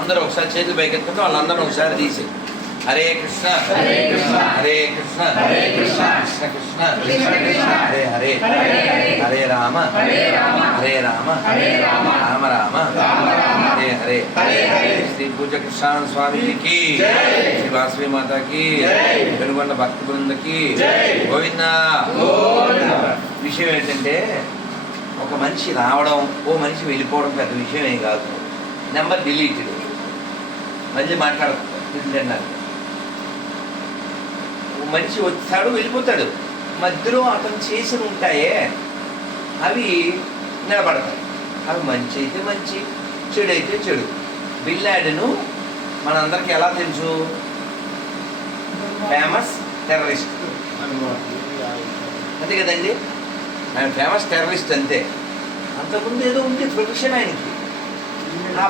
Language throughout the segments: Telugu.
అందరూ ఒకసారి చేతులు పైకెత్తుకుంటే వాళ్ళందరూ ఒకసారి తీసి హరే కృష్ణ హరే కృష్ణ. హరే కృష్ణ హరే కృష్ణ. కృష్ణ కృష్ణ కృష్ణ కృష్ణ. హరే హరే హరే రామ హరే రామ. హరే రామ హరే రామ. రామ. హరే హరే. శ్రీ పూజ కృష్ణ స్వామికి. శ్రీ వాసవి మాతకి. వెనుగొండ భక్త బృందకి. గోవిందా. విషయం ఏంటంటే ఒక మనిషి రావడం ఓ మనిషి వెళ్ళిపోవడం పెద్ద విషయం ఏం కాదు నెంబర్ డిలీటెడ్ మళ్ళీ మాట్లాడతాడు ఓ మనిషి వచ్చాడు వెళ్ళిపోతాడు. మధ్యలో అతను చేసి ఉంటాయే అవి నిలబడతాయి. అవి మంచి అయితే మంచి చెడు అయితే చెడు. బిల్లాడెను మనందరికి ఎలా తెలుసు? Famous terrorist. అంతే కదండి? ఆయన ఫేమస్ టెర్రరిస్ట్ అంతే. అంతకుముందు ఏదో ఉంది ప్రొఫెషన్ ఆయనకి. ఆ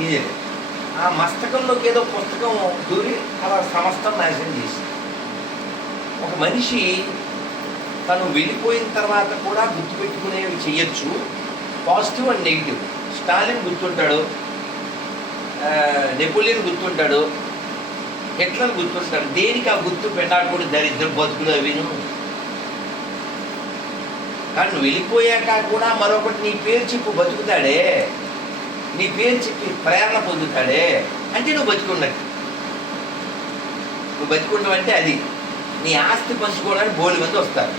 ఇదే ఆ మస్తకంలోకి ఏదో పుస్తకం దూరి అలా సమస్తం నాశనం చేసింది. ఒక మనిషి తను వెళ్ళిపోయిన తర్వాత కూడా గుర్తుపెట్టుకునేవి చేయొచ్చు పాజిటివ్ అండ్ నెగిటివ్ స్టాలిన్ గుర్తుంటాడు. నెపోలియన్ గుర్తుంటాడు. హిట్లర్ గుర్తుంటాడు. దేనికి ఆ గుర్తు పెండాకుడు దరిద్ర బతుకులు అవిను. కానీ వెళ్ళిపోయాక కూడా మరొకటి నీ పేరు చెప్పు బతుకుతాడే. నీ పేరు చెప్పి ప్రేరణ పొందుతాడే అంటే నువ్వు బతుకున్నట్టు నువ్వు బతుకుంటావు అంటే అది. నీ ఆస్తి పంచుకోవడానికి బోలు మంది వస్తారు.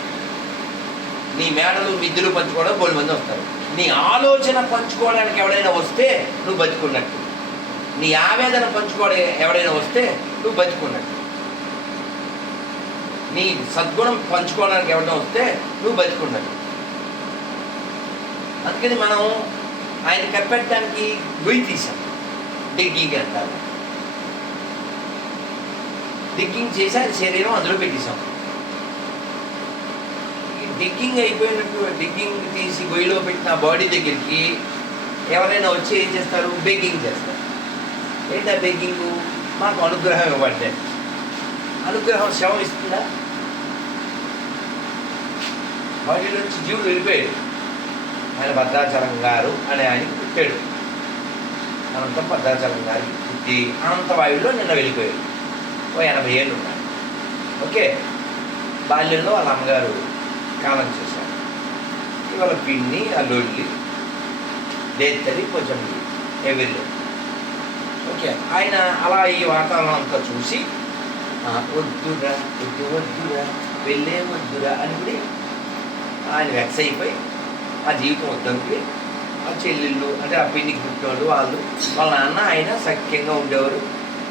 నీ మేడలు మిద్దులు పంచుకోవడానికి బోలు మంది వస్తారు. నీ ఆలోచన పంచుకోవడానికి ఎవడైనా వస్తే నువ్వు బతుకున్నట్టు నీ ఆవేదన పంచుకోవడం ఎవడైనా వస్తే నువ్వు బతుకున్నట్టు నీ సద్గుణం పంచుకోవడానికి ఎవరైనా వస్తే నువ్వు బతుకున్నట్టు అందుకని మనం ఆయన కప్పెట్టడానికి గొయ్యి తీసాం డిగ్గింగ్ అంటారు డిగ్గింగ్ చేసి ఆయన శరీరం అందులో పెట్టేశాం ఈ డిగ్గింగ్ అయిపోయినట్టు డిగ్గింగ్ తీసి గొయ్యిలో పెట్టిన బాడీ దగ్గరికి ఎవరైనా వచ్చి ఏం చేస్తారు బెగ్గింగ్ చేస్తారు ఏంటా బెగ్గింగ్ మాకు అనుగ్రహం ఇవ్వండి అనుగ్రహం శవం ఇస్తుందా బాడీలో నుంచి జీవుడు వెళ్ళిపోయాడు ఆయన భద్రాచలం గారు అనే ఆయన పుట్టాడు. అనంతం భద్రాచలం గారి పుట్టి అనంతవాయుల్లో నిన్న వెళ్ళిపోయాడు. ఓ ఎనభై ఏళ్ళు ఉన్నాడు ఓకే బాల్యంలో వాళ్ళ అమ్మగారు కాలం చేశారు. ఇవాళ పిన్ని అల్లుళ్ళి దేత్తది కొంచెం ఎవరిలో ఓకే ఆయన అలా ఈ వాతావరణం అంతా చూసి వద్దురా వద్దు వద్దురా వెళ్ళే వద్దురా అని కూడా ఆయన వెక్స్ అయిపోయి ఆ జీవితం వద్దనుకుని ఆ చెల్లెళ్ళు అంటే ఆ పిన్నికి పుట్టినోళ్ళు వాళ్ళు వాళ్ళ నాన్న ఆయన సఖ్యంగా ఉండేవారు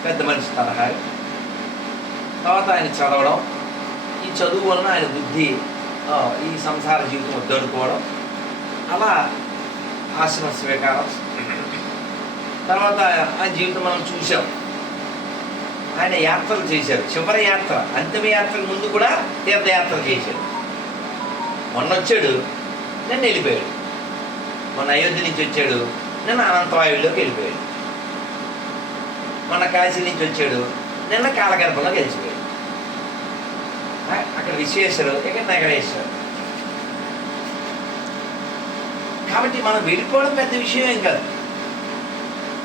పెద్ద మనిషి తరహా. తర్వాత ఆయన చదవడం ఈ చదువు వలన ఆయన బుద్ధి ఈ సంసార జీవితం వద్దనుకోవడం అలా ఆశ్రమ స్వీకారం. తర్వాత ఆ జీవితం మనం చూసాం ఆయన యాత్రలు చేశారు చివరి యాత్ర అంతిమ యాత్రకు ముందు కూడా తీర్థయాత్ర చేశారు. మొన్న వచ్చాడు నిన్న వెళ్ళిపోయాడు. మొన్న అయోధ్య నుంచి వచ్చాడు. నిన్న అనంతవాయుడిలోకి వెళ్ళిపోయాడు. మొన్న కాశీ నుంచి వచ్చాడు. నిన్న కాలగర్భంలోకి వెళ్ళిపోయాడు. అక్కడ విశ్వేశ్వరు ఇక్కడ నగరేశ్వరు కాబట్టి మనం వెళ్ళిపోవడం పెద్ద విషయం ఏం కాదు.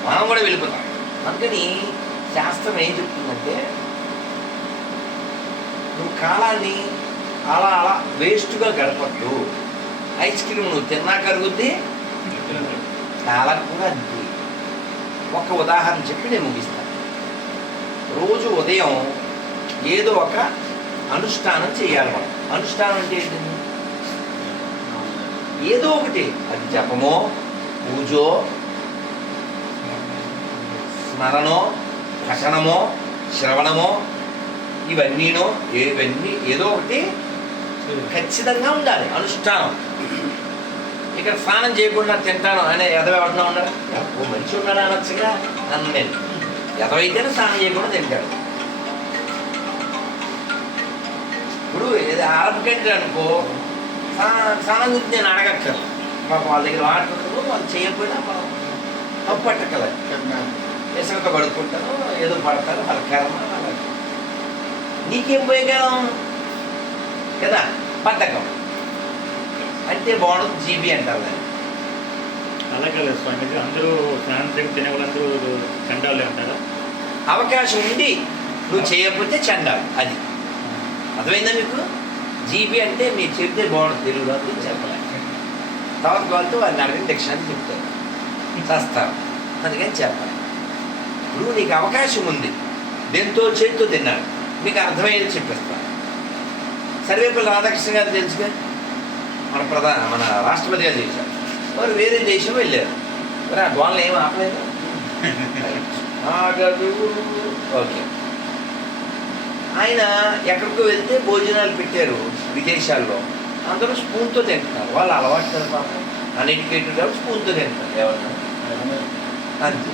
మనం కూడా వెళ్ళిపోతాం. అందుకని శాస్త్రం ఏం చెప్తుందంటే నువ్వు కాలాన్ని అలా అలా వేస్ట్గా గడపద్దు. ఐస్ క్రీమ్ నువ్వు తిన్నా కరుగుద్ది? కాలం కూడా అంతే ఒక ఉదాహరణ చెప్పి నేను ముగిస్తాను రోజు ఉదయం ఏదో ఒక అనుష్ఠానం చేయాలి మనం. అనుష్ఠానం అంటే ఏంటి ఏదో ఒకటి. అది జపమో పూజో స్మరణో భషణమో శ్రవణమో ఇవన్నీనో ఇవన్నీ ఏదో ఒకటి ఖచ్చితంగా ఉండాలి. అనుష్ఠానం. ఇక్కడ స్నానం చేయకుండా తింటాను అనే ఎదవ ఎవడన్నా ఉన్నాడా? ఓ మనిషి ఉన్నాడా అనొచ్చుగా? అన్న నేను. ఎదవైతేనే స్నానం చేయకుండా తింటాడు. ఇప్పుడు ఇది అరబ్ కంట్రీ అనుకో స్నా- స్నానం గురించి నేను అడగక్కర్లేదు. మాకు వాళ్ళ దగ్గర ఉండదు వాళ్ళు చేయకపోయినా మనం తప్పు పట్టక్కర్లేదు. ఇసుకతో పడుకుంటారు ఏదో పడతారు వాళ్ళ కర్మ వాళ్ళ నీకేం పోయగలం కదా బద్ధకం. అంటే బాగుండదు జీబీ అంటారు. దాన్ని అలా కాదు స్వామి అందరూ స్నానం తినే వాళ్ళందరూ చండాలి అంటారా? అవకాశం ఉండి నువ్వు చేయకపోతే చండాలి అది. అర్థమైందా మీకు? జీబీ అంటే మీరు చెప్తే బాగుంటుంది తెలుగులో అని చెప్పలేదు తర్వాత వాళ్ళతో వారిని అడిగిన డిక్షనరీ చెప్తారు. చేస్తారు. అందుకని చెప్పాలి. ఇప్పుడు నీకు అవకాశం ఉంది. దేంతో చేతితో తిన్నాడు మీకు అర్థమయ్యేది చెప్పేస్తాను. సర్వేపల్లి రాధాకృష్ణ గారు తెలుసుగా? మన ప్రధాన మన రాష్ట్రపతి గారు చేశారు. మరి వేరే దేశం వెళ్ళారు. మరి ఆ గోళ్ళు ఏం ఆపలేదు? ఆగదు. ఓకే. ఆయన ఎక్కడికో వెళ్తే భోజనాలు పెట్టారు విదేశాల్లో. అందరూ స్పూన్తో తింటున్నారు. వాళ్ళు అలవాటు కదా పాపం. అన్ఎడ్యుకేటెడ్ కాబట్టి స్పూన్తో తింటున్నారు. ఎవరన్నా అంతే.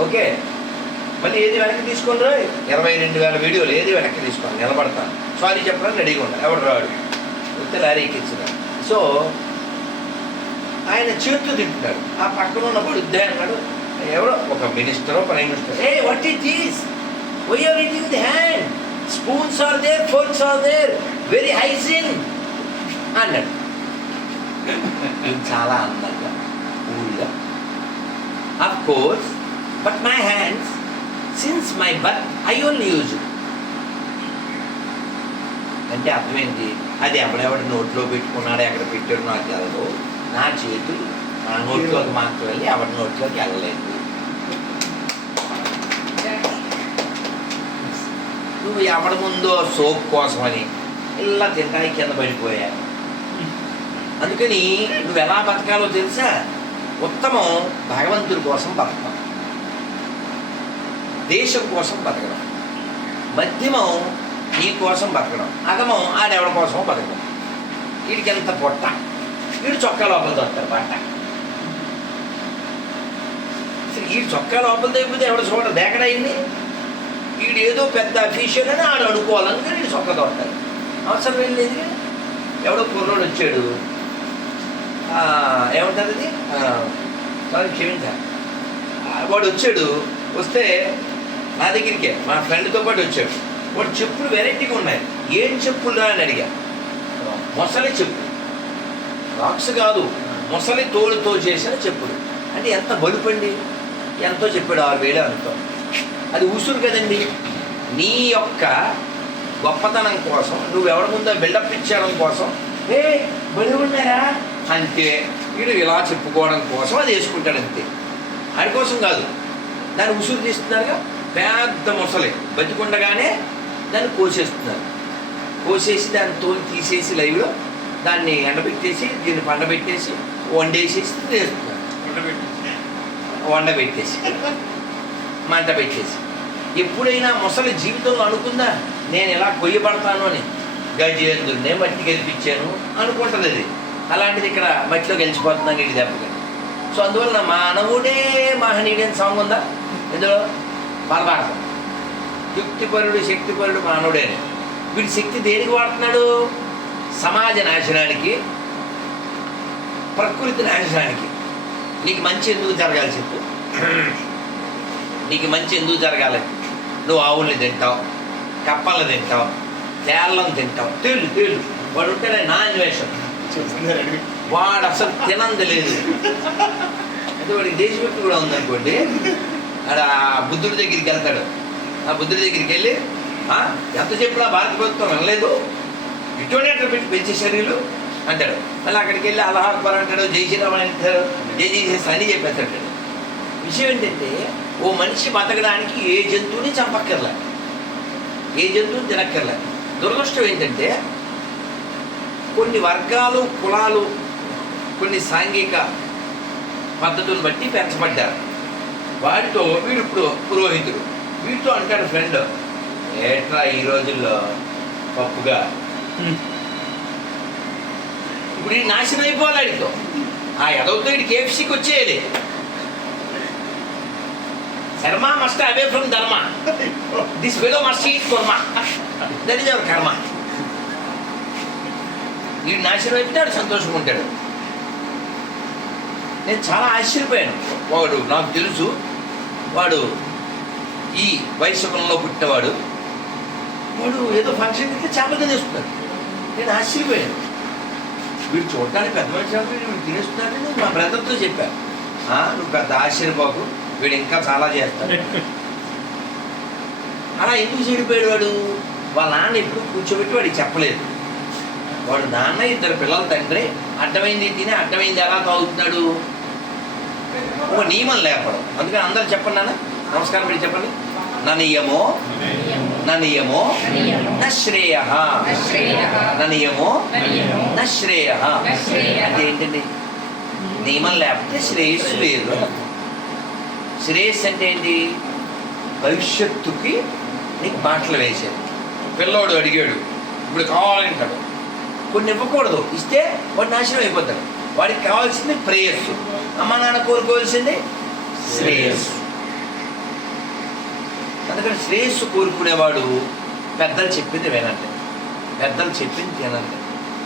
ఓకే. మళ్ళీ ఏది వెనక్కి తీసుకోండి రా. ఇరవై రెండు వేల వీడియోలు ఏది వెనక్కి తీసుకోండి. నిలబడతాను. సారీ చెప్పడానికి రెడీగా ఉండాలి. ఎవడు రాడు? వస్తే లారీ ఎక్కించినారు సో ఆయన చేతులు తింటున్నాడు. ఆ పక్కన ఉన్నప్పుడు యుద్ధం అన్నాడు ఎవరో ఒక మినిస్టరో prime minister. A what is this why are eating hand spoons are there forks are there very hygiene అన్నాడు. ఇది చాలా అందంగా కూల్గా. Of course but my hands since my birth I only use అంటే అర్థమేంటి అది ఎవడెవడి నోట్లో పెట్టుకున్నాడు ఎక్కడ పెట్టాడు నాకు తెలదు. నా చేతులు నా నోట్లోకి మాత్రం వెళ్ళి ఎవరి నోట్లోకి వెళ్ళలేదు. నువ్వు ఎవడి ముందో సోప్ కోసమని ఇలా తినడానికి కింద పడిపోయా? అందుకని నువ్వు ఎలా బతకాలో తెలుసా? ఉత్తమం భగవంతుడి కోసం బతకడం. దేశం కోసం బతకడం. మధ్యమం నీ కోసం బతకడం. అగమం ఆడెవడి కోసం బతకడం. వీడికి ఎంత పొట్ట? వీడు చొక్కా లోపల దొరుకుతారు బట్ట అసలు వీడు చొక్కా లోపల దొరికితే ఎవడ చూడ దేకడైంది వీడు ఏదో పెద్ద అఫీషియల్ అని ఆడు అనుకోవాలని వీడు చొక్కా దొరుకుతారు అవసరం ఏం లేదు. ఎవడో కుర్రోడు వచ్చాడు. ఏమంటారు అది సారీ క్షమించాలి వాడు వచ్చాడు. వస్తే నా దగ్గరికే మా ఫ్రెండ్తో పాటు వచ్చాడు. వాడు చెప్పులు వెరైటీగా ఉన్నాయి. ఏం చెప్పులు అని అడిగా. మొసలి చెప్పు. రాక్స్ కాదు మొసలి తోలుతో చేసిన చెప్పులు. అంటే ఎంత బలుపండి? ఎంతో చెప్పాడు ఆరు వేలు అనుకో. అది ఉసురు కదండి. నీ యొక్క గొప్పతనం కోసం నువ్వు ఎవరి ముందో బిల్డప్ ఇచ్చడం కోసం ఏ బలి ఉన్నారా అంతే వీడు ఇలా చెప్పుకోవడం కోసం అది వేసుకుంటాడు అంతే. ఆడి కోసం కాదు. దాన్ని ఉసురు తీస్తున్నారుగా? పెద్ద మొసలి. బతికుండగానే దాన్ని కోసేస్తున్నారు. కోసేసి దాన్ని తోలు తీసేసి లైవ్లో దాన్ని ఎండబెట్టేసి దీన్ని పండబెట్టేసి వండేసేసి తినేస్తున్నారు వండబెట్టేసి. మంట పెట్టేసి. ఎప్పుడైనా ముసలి జీవితంలో అనుకుందా నేను ఇలా కొయ్యబడతాను అని? గజేంద్రుడినే మట్టి గెలిపించాను అనుకుంటుంది అది. అలాంటిది ఇక్కడ మట్టిలో గెలిచిపోతున్నాను ఇది దెబ్బకి సో అందువల్ల మానవుడే మహనీయుడు అని సాంగ్ ఉందా? ఇందులో బలభారతం. యుక్తిపరుడు శక్తిపరుడు మానవుడే. వీడి శక్తి దేనికి వాడుతున్నాడు? సమాజ నాశనానికి ప్రకృతి నాశనానికి. నీకు మంచి ఎందుకు జరగాలి చెప్పు. నీకు మంచి ఎందుకు జరగాలి? నువ్వు ఆవుల్ని తింటావు కప్పల్ని తింటావు తేళ్ళని తింటావు. తేలు తేలు వాడు ఉంటాడే నా అన్వేషం. వాడు అసలు తినంది లేదు. అంటే వాడికి దేశభక్తి కూడా ఉందనుకోండి ఆడ బుద్ధుడి దగ్గరికి వెళ్తాడు. ఆ బుద్ధుడి దగ్గరికి వెళ్ళి ఎంత చెప్పినా భారత ప్రభుత్వం వినలేదు? ఇటువంటి పెట్టి పెంచే వీళ్ళు? అంటాడు. మళ్ళీ అక్కడికి వెళ్ళి అల్లాహ్ అంటాడు జై శ్రీరామ్ అంటారు జై జై శ్రీ అని చెప్పేస్తాడు విషయం ఏంటంటే ఓ మనిషి బతకడానికి ఏ జంతువుని చంపక్కర్లే? ఏ జంతువుని తినక్కర్లే? దురదృష్టం ఏంటంటే కొన్ని వర్గాలు కులాలు కొన్ని సాంఘిక పద్ధతులను బట్టి పెంచబడ్డారు. వాటితో వీడు ఇప్పుడు పురోహితుడు వీటితో అంటాడు ఫ్రెండ్ ఏట్రా ఈ రోజుల్లో పప్పుగా? ఇప్పుడు ఈ నాశనం అయిపోవాలి ఆడితో ఆ ఎదవుతో ఇటు కేఎఫ్సీకి వచ్చేయాలి. Sharma must away from dharma this fellow must eat korma that is our karma వీడు నాశనం అయితే వాడు సంతోషంగా ఉంటాడు. నేను చాలా ఆశ్చర్యపోయాను. వాడు నాకు తెలుసు. వాడు ఈ వైశకంలో పుట్టినవాడు వాడు ఏదో ఫంక్షన్ అయితే చేపలుగా తినేస్తున్నాడు నేను ఆశ్చర్యపోయాను. వీడు చూడడానికి పెద్ద మనిషి వీడు తినేస్తున్నాడని నేను మా బ్రదర్తో చెప్పాను "ఆ, నువ్వు పెద్ద ఆశ్చర్యపోకు వీడు ఇంకా చాలా చేస్తాడు. అలా ఎందుకు చెడిపోయాడు వాడు? వాళ్ళ నాన్న ఎప్పుడు కూర్చోబెట్టి వాడికి చెప్పలేదు. వాడు నాన్న ఇద్దరు పిల్లల తండ్రి అడ్డమైంది తిని అడ్డమైంది ఎలా తాగుతున్నాడు? ఒక నియమం లేపడం అందుకని అందరు చెప్పండి నాన్న. నమస్కారం పెట్టి చెప్పండి. నా నియమో నా నియమో నా శ్రేయ. నా నియమో నా శ్రేయ. అంటే ఏంటండి నియమం లేకపోతే శ్రేయస్సు లేదు. శ్రేయస్సు అంటే ఏంటి? భవిష్యత్తుకి నీకు బాటలు వేసేది. పిల్లోడు అడిగాడు ఇప్పుడు కావాలంటాడు. కొన్ని ఇవ్వకూడదు. ఇస్తే వాడు నాశనం అయిపోతాడు. వాడికి కావాల్సింది ప్రేయస్సు. అమ్మ నాన్న కోరుకోవాల్సింది శ్రేయస్సు. అందుకని శ్రేయస్సు కోరుకునేవాడు పెద్దలు చెప్పింది వినండి. పెద్దలు చెప్పింది తినండి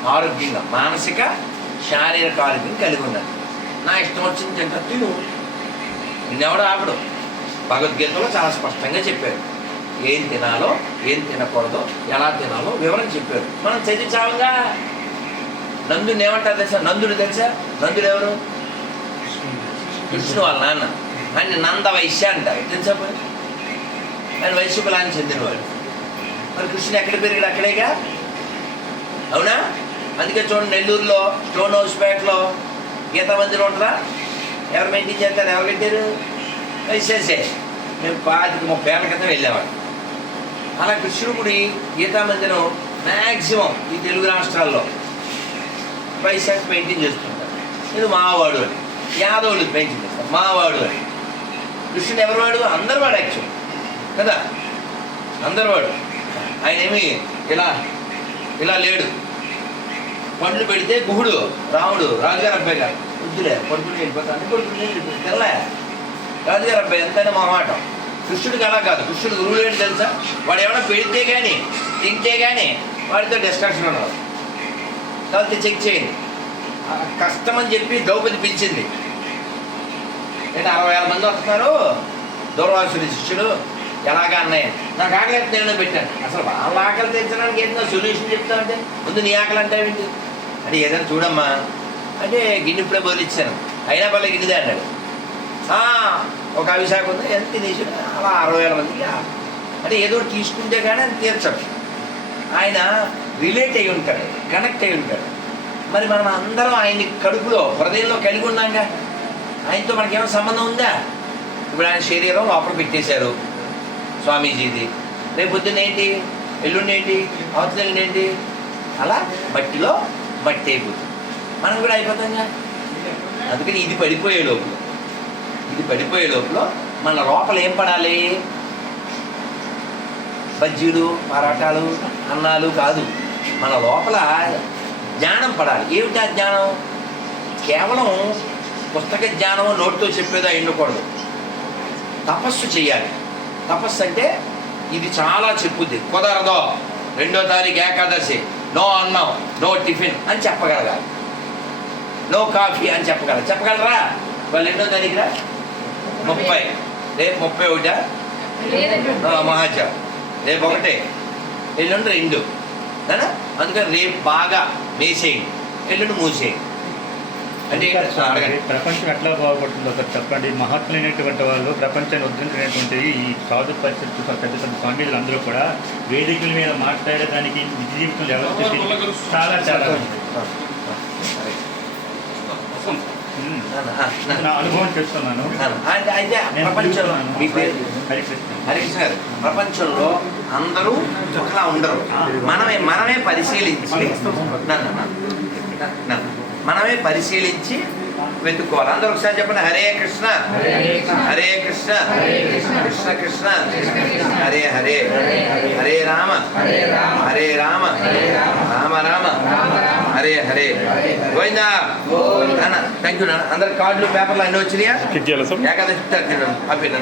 ఆరోగ్యంగా మానసిక శారీరక ఆరోగ్యం కలిగి ఉండండి. నా ఇష్టం వచ్చింది తింటా తిను. నిన్నెవడు ఆపడు. భగవద్గీతలో చాలా స్పష్టంగా చెప్పారు. ఏం తినాలో ఏం తినకూడదో ఎలా తినాలో వివరం చెప్పారు. మనం చదివించాముగా. నందుని ఏమంటారు తెలుసా? నందుడు తెలుసా? నందుడు ఎవరు? కృష్ణు వాళ్ళ నాన్న. అని నంద వైశ్య అంటారు. తెలుసా మరి ఆయన వైశ్య కులానికి చెందినవాడు. మరి కృష్ణుడు ఎక్కడ పెరిగాడు? అక్కడేగా? అవునా? అందుకే చూడండి నెల్లూరులో స్టోన్ హౌస్ పేటలో గీతా మందిరం ఉంటారా ఎవరు మెయింటైన్ చేస్తారు? ఎవరు కట్టారు? వైశ్యసే మేము పాతికి ముప్పై ఏళ్ళ క్రితం వెళ్ళేవాడు అలా కృష్ణుడు గుడి గీతా మందిరం మ్యాక్సిమం ఈ తెలుగు రాష్ట్రాల్లో వైశాఖ పెయింటింగ్ చేస్తుంటారు. ఇది మావాడు అని. యాదవులు పెయింటింగ్ చేస్తారు. మావాడు అని. కృష్ణుడు ఎవరు వాడు? అందరు వాడు యాక్చువల్ కదా? అందరు వాడు ఆయన ఏమి ఇలా ఇలా లేడు. పండ్లు పెడితే గుహుడు రాముడు రాజుగారు అబ్బాయి గారు వద్దులే పడుకుని వెళ్ళిపోతాను. పడుకుని వెళ్ళిపోతాను. తెల్లే. రాజుగారు అబ్బాయి ఎంతైనా మొహమాటం. కృష్ణుడికి అలా కాదు. కృష్ణుడు గురువులు ఏంటి తెలుసా? వాడు ఏమైనా పెడితే కానీ తింటే కానీ వాడితో డిస్కషన్ ఉండదు. కాబట్టి చెక్ చేయండి. కష్టం అని చెప్పి ద్రౌపది పిలిచింది. అంటే అరవై వేల మంది వస్తున్నారు? దూర్వాసుడి శిష్యుడు. ఎలాగా అన్నయ్య? నాకు ఆకలి అయితే నేను పెట్టాను. అసలు వాళ్ళ ఆకలి తెచ్చడానికి ఏంటో సొల్యూషన్ చెప్తానంటే ముందు నీ ఆకలి అంటే ఏంటి? అంటే ఏదైనా చూడమ్మా. అంటే గిన్నె ఇప్పుడే బోలిచ్చాను అయినా పర్లేదు గిన్నెదే అన్నాడు. ఒక అభిషేకం ఉంది ఎంత తినేసి అలా అరవై వేల మందికి అంటే ఏదో తీసుకుంటే కానీ అది తీర్చడు ఆయన రిలేట్ అయి ఉంటాడు కనెక్ట్ అయి ఉంటాడు. మరి మనం అందరం ఆయన్ని కడుపులో హృదయంలో కలిగి ఉన్నాంగా? ఆయనతో మనకేమైనా సంబంధం ఉందా? ఇప్పుడు ఆయన శరీరం లోపల పెట్టేశారు. స్వామీజీది. రేపు పొద్దునేంటి ఎల్లుండేంటి ఎల్లుండి అవతల ఏంటి అలా మట్టిలో బట్టి అయిపోతుంది మనం కూడా అయిపోతాంగా అందుకని ఇది పడిపోయే లోపల. ఇది పడిపోయే లోపల మన లోపల ఏం పడాలి? బజ్జీలు పరాటాలు అన్నాలు కాదు. మన లోపల జ్ఞానం పడాలి. ఏమిటి ఆ జ్ఞానం? కేవలం పుస్తక జ్ఞానం నోటితో చెప్పేదో ఎండకూడదు తపస్సు చేయాలి. తపస్సు అంటే ఇది చాలా చెప్పుద్ది. కుదరదో. రెండో తారీఖు ఏకాదశి. నో అన్నం నో టిఫిన్ అని చెప్పగలగాలి. నో కాఫీ అని చెప్పగలరు చెప్పగలరా? వాళ్ళు రెండో తారీఖురా? ముప్పై. రేపు ముప్పై ఒకటా? మహాజా రేపు ఒకటే. ఎల్లుండి రెండు. అందుకని రేపు బాగా మేసేయండి. ఎల్లుండి మూసేయండి. అంటే ప్రపంచం ఎట్లా బాగుపడుతుందో ఒకటి చెప్పండి. మహాత్ములైనటువంటి వాళ్ళు ప్రపంచాన్ని ఉద్ధరించినటువంటి ఈ సాధు పరిస్థితులు పెద్ద పెద్ద స్వామీలు అందరూ కూడా వేదికల మీద మాట్లాడడానికి నిజ జీవితంలో ఎవరు చాలా చాలా. నా అనుభవం చేస్తున్నాను ప్రపంచంలో మీ పేరు? హరికృష్ణ. హరికృష్ణ గారు ప్రపంచంలో అందరూ ఒకలా ఉండరు. మనమే మనమే పరిశీలించి. మనమే పరిశీలించి వెతుక్కోవాలి. అందరూ ఒకసారి చెప్పండి హరే కృష్ణ హరే కృష్ణ కృష్ణ కృష్ణ హరే హరే హరే రామ హరే రామ రామ రామ హరే హరే. గోవిందా థ్యాంక్ యూ నాన్న. అందరు కార్డులు పేపర్లు అన్నీ వచ్చినాయా? ఏకాదశి పంపిన